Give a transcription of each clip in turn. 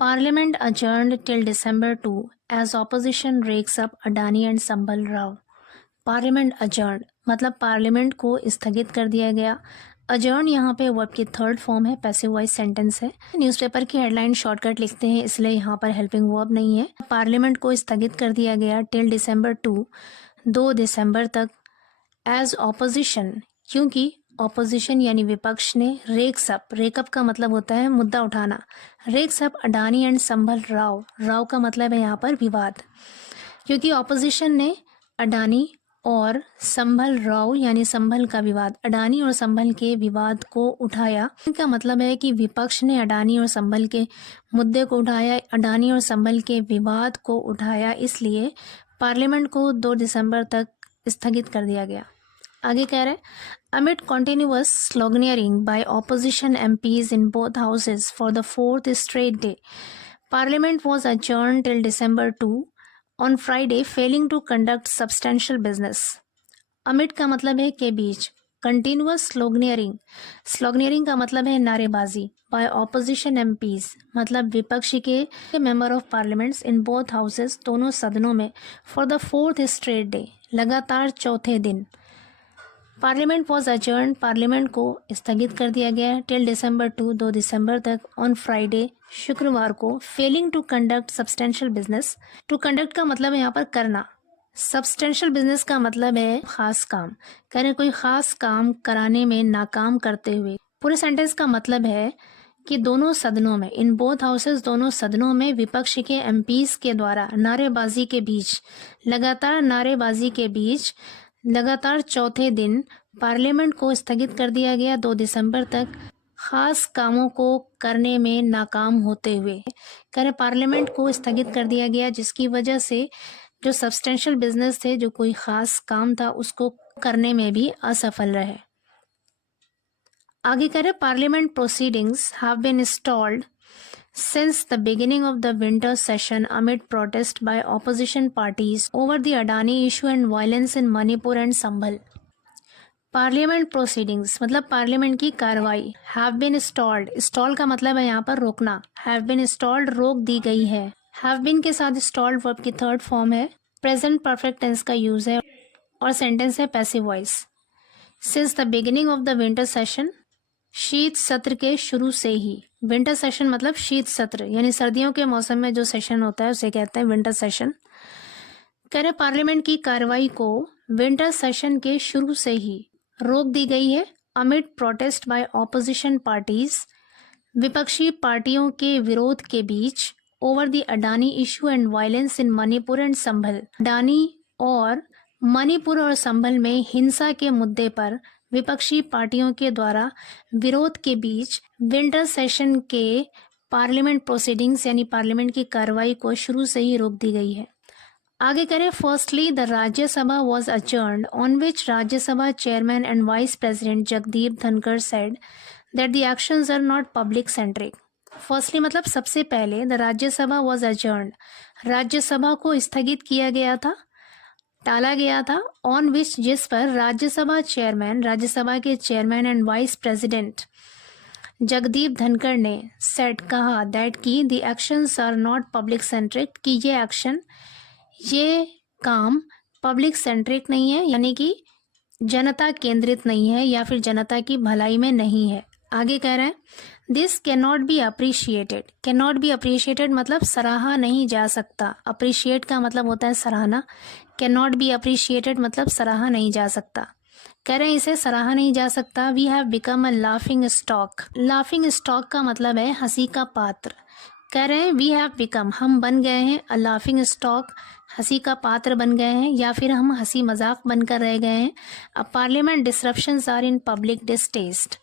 Parliament adjourned till December 2 as opposition rakes up Adani and Sambal Rao. Parliament adjourn मतलब parliament को स्थगित कर दिया गया। अजर्न यहाँ पे वर्ब की थर्ड फॉर्म है, पैसिव वॉइस सेंटेंस है। न्यूज़पेपर की हेडलाइन शॉर्टकट लिखते हैं इसलिए यहाँ पर हेल्पिंग वर्ब नहीं है। पार्लियामेंट को स्थगित कर दिया गया टिल December 2 दिसंबर तक एज ऑपोजिशन, क्योंकि ऑपोजिशन यानी विपक्ष ने रेकअप का मतलब होता है मुद्दा उठाना, रेक्सअप अडानी एंड संभल राव का मतलब है यहाँ पर विवाद, क्योंकि ऑपोजिशन ने अडानी और संभल राव यानी संभल का विवाद, अडानी और संभल के विवाद को उठाया। इनका मतलब है कि विपक्ष ने अडानी और संभल के मुद्दे को उठाया, अडानी और संभल के विवाद को उठाया, इसलिए पार्लियामेंट को 2 दिसंबर तक स्थगित कर दिया गया। आगे कह रहे हैं amid continuous sloganeering by opposition MPs in both houses for the 4th straight day, Parliament was adjourned till December 2 on Friday, failing to conduct substantial business. Amid का मतलब है के बीच, continuous sloganeering का मतलब है नारेबाजी, by opposition MPs मतलब विपक्षी के member of parliaments in both houses दोनों सदनों में for the 4th straight day लगातार चौथे दिन। पार्लियामेंट वॉज अजर्न पार्लियामेंट को स्थगित कर दिया गया टिल December 2 दिसंबर तक ऑन फ्राइडे शुक्रवार को, failing to conduct substantial business. To conduct का मतलब है यहाँ पर करना, सब्सटेंशियल बिजनेस का मतलब है खास काम, करें कोई खास काम कराने में नाकाम करते हुए। पूरे सेंटेंस का मतलब है कि दोनों सदनों में, इन बोथ हाउसेस दोनों सदनों में विपक्ष के एमपीज के द्वारा नारेबाजी के बीच, लगातार नारेबाजी के बीच लगातार चौथे दिन पार्लियामेंट को स्थगित कर दिया गया 2 दिसंबर तक खास कामों को करने में नाकाम होते हुए। करें पार्लियामेंट को स्थगित कर दिया गया जिसकी वजह से जो सब्सटेंशियल बिजनेस थे, जो कोई खास काम था, उसको करने में भी असफल रहे। आगे करें parliament proceedings have been stalled since the beginning of the winter session amid protest by opposition parties over the Adani issue and violence in Manipur and Sambhal. Parliament proceedings मतलब पार्लियामेंट की कार्रवाई, हैव बीन स्टॉल्ड, स्टॉल का मतलब है यहाँ पर रोकना, have been stalled रोक दी गई है। हैव बीन के साथ स्टॉल्ड वर्ब की थर्ड फॉर्म है, प्रेजेंट परफेक्ट टेंस का यूज है और सेंटेंस है passive voice. Since the beginning of the winter session, शीत सत्र के शुरू से ही, विंटर सेशन मतलब शीत सत्र यानी सर्दियों के मौसम में जो सेशन होता है उसे कहते हैं विंटर सेशन। कह रहे पार्लियामेंट की कार्रवाई को विंटर सेशन के शुरू से ही रोक दी गई है amid protest by opposition parties, विपक्षी पार्टियों के विरोध के बीच, over the Adani issue and violence in Manipur and Sambhal, Adani और मणिपुर और संभल में हिंसा के मुद्दे पर विपक्षी पार्टियों के द्वारा विरोध के बीच विंटर सेशन के पार्लियामेंट प्रोसीडिंग्स यानी पार्लियामेंट की कार्रवाई को शुरू से ही रोक दी गई है। आगे करें firstly the Rajya Sabha was adjourned on which Rajya Sabha chairman and vice president Jagdeep Dhankhar said that the actions are not public centric. Firstly मतलब सबसे पहले, the Rajya Sabha was adjourned Rajya Sabha को स्थगित किया गया था, टाला गया था, ऑन विच जिस पर राज्यसभा के chairman and vice president Jagdeep Dhankhar ने सेड कहा दैट की the actions are not public centric, कि ये एक्शन, ये काम पब्लिक सेंट्रिक नहीं है यानी कि जनता केंद्रित नहीं है या फिर जनता की भलाई में नहीं है। आगे कह रहे हैं this can not be appreciated, can not be appreciated मतलब सराहा नहीं जा सकता, अप्रिशिएट का मतलब होता है सराहना, कैन नॉट बी अप्रिशिएटेड मतलब सराहा नहीं जा सकता। कह रहे हैं इसे सराहा नहीं जा सकता। We have become a laughing stock, laughing stock का मतलब है हंसी का पात्र। कह रहे हैं वी हैव बिकम हम बन गए हैं, अ लाफिंग स्टॉक हंसी का पात्र बन गए हैं या फिर हम हंसी मजाक बनकर रह गए हैं। A parliament disruptions are in public distaste,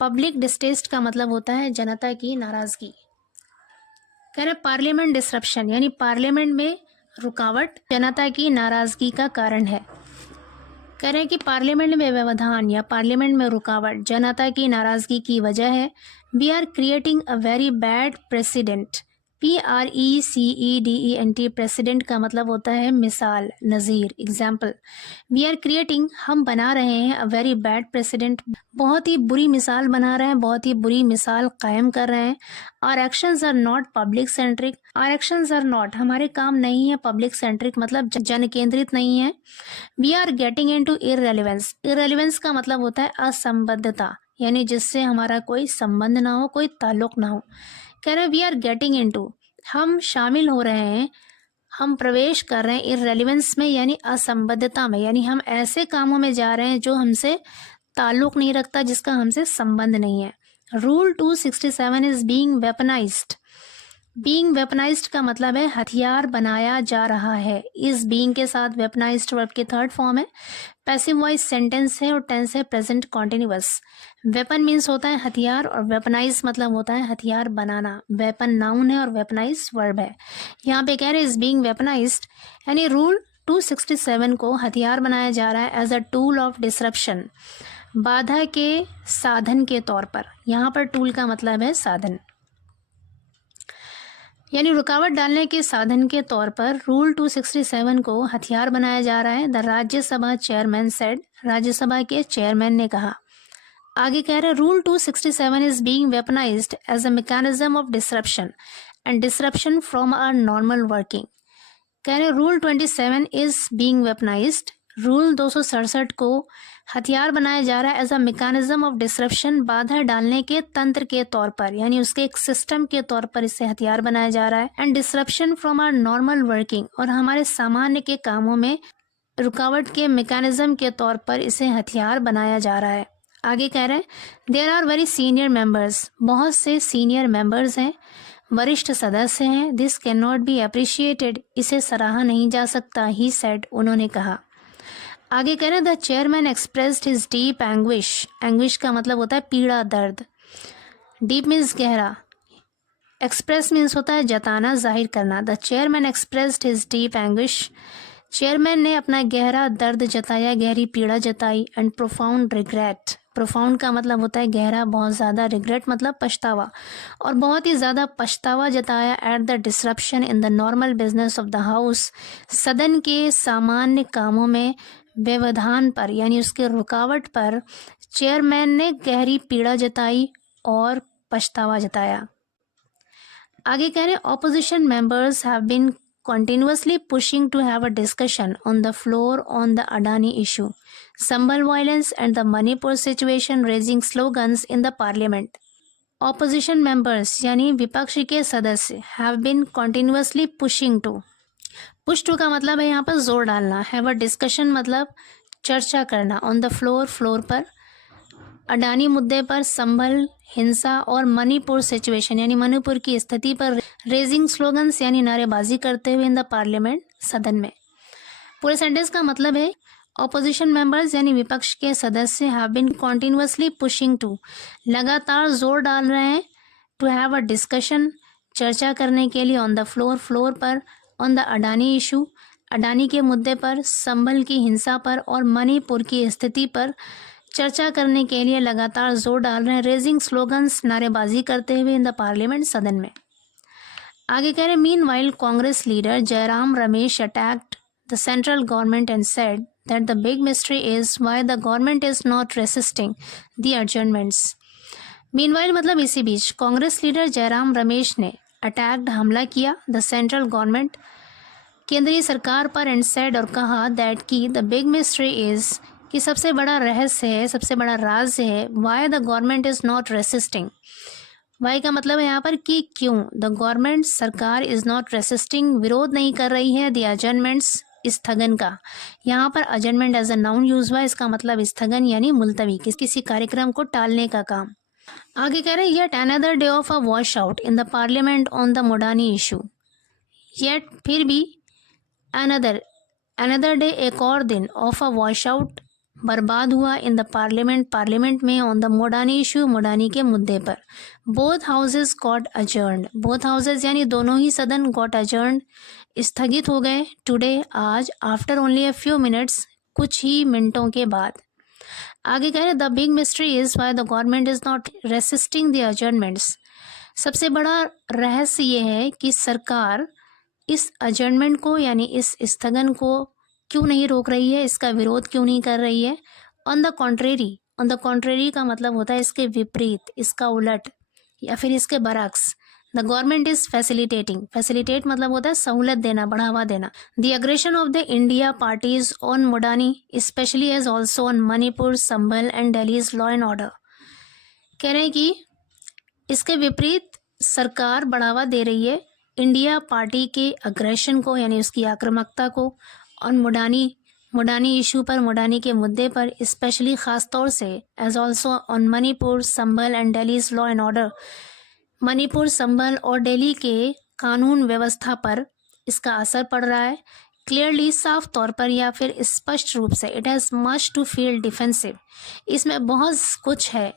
public distaste का मतलब होता है जनता की नाराजगी। कह रहे पार्लियामेंट डिसरप्शन यानी पार्लियामेंट में रुकावट जनता की नाराजगी का कारण है। कह रहे हैं कि पार्लियामेंट में व्यवधान या पार्लियामेंट में रुकावट जनता की नाराजगी की वजह है। We are creating a very bad precedent, PRECEDENT precedent का मतलब होता है मिसाल, नज़ीर, एग्जाम्पल। वी आर क्रिएटिंग, हम बना रहे हैं, अ वेरी बैड प्रेसिडेंट, बहुत ही बुरी मिसाल बना रहे हैं, बहुत ही बुरी मिसाल कायम कर रहे हैं। Our actions are not public centric, our actions are not, हमारे काम नहीं है पब्लिक सेंट्रिक मतलब जन केंद्रित नहीं है। वी आर गेटिंग इनटू इररेलेवेंस, इररेलेवेंस का मतलब होता है असंबद्धता, यानी जिससे हमारा कोई संबंध ना हो, कोई ताल्लुक ना हो। कह रहे वी आर गेटिंग इनटू, हम शामिल हो रहे हैं, हम प्रवेश कर रहे हैं इररेलेवेंस में, यानी असंबद्धता में, यानी हम ऐसे कामों में जा रहे हैं जो हमसे ताल्लुक नहीं रखता, जिसका हमसे संबंध नहीं है। Rule 267 is being weaponised, being weaponised का मतलब है हथियार बनाया जा रहा है। इस बीइंग के साथ वेपनाइज्ड वर्ब की थर्ड फॉर्म है, पैसिव वॉइस सेंटेंस है और टेंस है प्रेजेंट कॉन्टिन्यूअस। वेपन मीन्स होता है हथियार और वेपनाइज मतलब होता है हथियार बनाना। वेपन नाउन है और वेपनाइज वर्ब है। यहाँ पे कह रहे इज बीइंग वेपनाइज्ड, यानी रूल 267 को हथियार बनाया जा रहा है as a tool of disruption, बाधा के साधन के तौर पर। यहाँ पर टूल का मतलब है साधन, यानी रुकावट डालने के साधन के तौर पर रूल 267 को हथियार बनाया जा रहा है। The Rajya Sabha chairman said, Rajya Sabha के चेयरमैन ने कहा। आगे कह रहे rule 267 is being weaponized as a mechanism of disruption and disruption from our normal working. कह रहे rule 27 is being weaponized, rule 267 को हथियार बनाया जा रहा है as a mechanism of disruption, बाधा डालने के तंत्र के तौर पर, यानी उसके एक सिस्टम के तौर पर इसे हथियार बनाया जा रहा है। And disruption from our normal working, और हमारे सामान्य के कामों में रुकावट के मैकेनिज्म के तौर पर इसे हथियार बनाया जा रहा है। आगे कह रहे हैं there are very senior members, बहुत से सीनियर मेंबर्स हैं, वरिष्ठ सदस्य हैं। This can not be appreciated, इसे सराहा नहीं जा सकता। ही सेड, उन्होंने कहा। आगे कह रहे हैं the chairman expressed his deep anguish, anguish का मतलब होता है पीड़ा, दर्द। डीप मीन्स गहरा, एक्सप्रेस मीन्स होता है जताना, जाहिर करना। The chairman expressed his deep anguish, chairman ने अपना गहरा दर्द जताया, गहरी पीड़ा जताई। एंड प्रोफाउंड रिग्रेट, प्रोफाउंड का मतलब होता है गहरा, बहुत ज़्यादा, रिग्रेट मतलब पछतावा, और बहुत ही ज़्यादा पछतावा जताया at the disruption in the normal business of the house, सदन के सामान्य कामों में व्यवधान पर, यानी उसके रुकावट पर चेयरमैन ने गहरी पीड़ा जताई और पछतावा जताया। आगे कह रहे opposition members have been continuously pushing to have a discussion on the floor on the Adani issue, Sambhal violence and the Manipur situation, raising slogans in the parliament. Opposition members यानी विपक्ष के सदस्य have been continuously pushing to, push to का मतलब है यहाँ पर जोर डालना, have a discussion मतलब चर्चा करना, on the floor, फ्लोर पर, अडानी मुद्दे पर, संभल हिंसा और मणिपुर सिचुएशन यानी मणिपुर की स्थिति पर रेजिंग स्लोगन्स यानी नारेबाजी करते हुए इन द पार्लियामेंट, सदन में। पूरे सेंटेंस का मतलब है ऑपोजिशन मेंबर्स यानी विपक्ष के सदस्य have been continuously pushing to, लगातार जोर डाल रहे हैं, टू हैव अ डिस्कशन, चर्चा करने के लिए, ऑन द फ्लोर, फ्लोर पर, on the Adani issue, Adani के मुद्दे पर, संभल की हिंसा पर और मणिपुर की स्थिति पर चर्चा करने के लिए लगातार जोर डाल रहे हैं, रेजिंग स्लोगन्स, नारेबाजी करते हुए इन द पार्लियामेंट, सदन में। आगे कह रहे meanwhile Congress leader Jairam Ramesh attacked the central government and said that the big mystery is why the government is not resisting the adjournments. Meanwhile मतलब इसी बीच कांग्रेस लीडर जयराम रमेश ने अटैक्ड, हमला किया, द सेंट्रल गवर्नमेंट, केंद्रीय सरकार पर, एंड सेड और कहा दैट की द बिग मिस्ट्री इज कि सबसे बड़ा रहस्य है, सबसे बड़ा राज है, why the government is not resisting. Why का मतलब है यहाँ पर कि क्यों, द गवर्नमेंट सरकार इज़ नॉट रेसिस्टिंग विरोध नहीं कर रही है, द एडजर्नमेंट्स स्थगन का। यहाँ पर adjournment as a noun use हुआ, इसका मतलब स्थगन यानी मुलतवी, किसी कार्यक्रम को टालने का काम। आगे कह रहे हैं yet another day of a wash out in the parliament on the Modani issue. Yet फिर भी, अनदर डे एक और दिन, ऑफ अ वॉश आउट बर्बाद हुआ, इन द पार्लियामेंट, पार्लियामेंट में, on the Modani issue, Modani के मुद्दे पर। Both houses got adjourned, both houses यानी दोनों ही सदन, गॉट अजर्न्ड स्थगित हो गए, टुडे आज, after only a few minutes कुछ ही मिनटों के बाद। आगे कह रहे the big mystery is why the government is not resisting the adjournments. सबसे बड़ा रहस्य ये है कि सरकार इस अजर्नमेंट को यानी इस स्थगन को क्यों नहीं रोक रही है, इसका विरोध क्यों नहीं कर रही है। ऑन द कॉन्ट्रेरी का मतलब होता है इसके विपरीत, इसका उलट या फिर इसके बरक्स। द गवर्नमेंट इज फैसिलिटेट मतलब होता है सहूलत देना, बढ़ावा देना। The aggression of the India parties on Modani specially as also on Manipur, Sambhal and Delhi's law and order. कह रहे हैं कि इसके विपरीत सरकार बढ़ावा दे रही है इंडिया पार्टी के अग्रेशन को यानी उसकी आक्रामकता को, और मोडानी इशू पर, मोडानी के मुद्दे पर, स्पेशली खास तौर से as also on Manipur, Sambhal and Delhi's law and order. Manipur, Sambhal और दिल्ली के कानून व्यवस्था पर इसका असर पड़ रहा है। क्लियरली, साफ तौर पर या फिर स्पष्ट रूप से, it has much to feel defensive, इसमें बहुत कुछ है,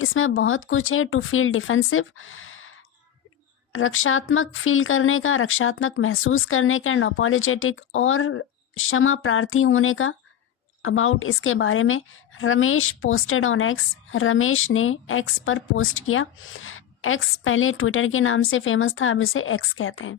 इसमें बहुत कुछ है टू फील डिफेंसिव, रक्षात्मक फील करने का, रक्षात्मक महसूस करने का, एंड अपॉलोजेटिक और क्षमा प्रार्थी होने का। अबाउट इसके बारे में Ramesh posted on x, Ramesh ने एक्स पर पोस्ट किया। एक्स पहले ट्विटर के नाम से फेमस था, अब इसे एक्स कहते हैं।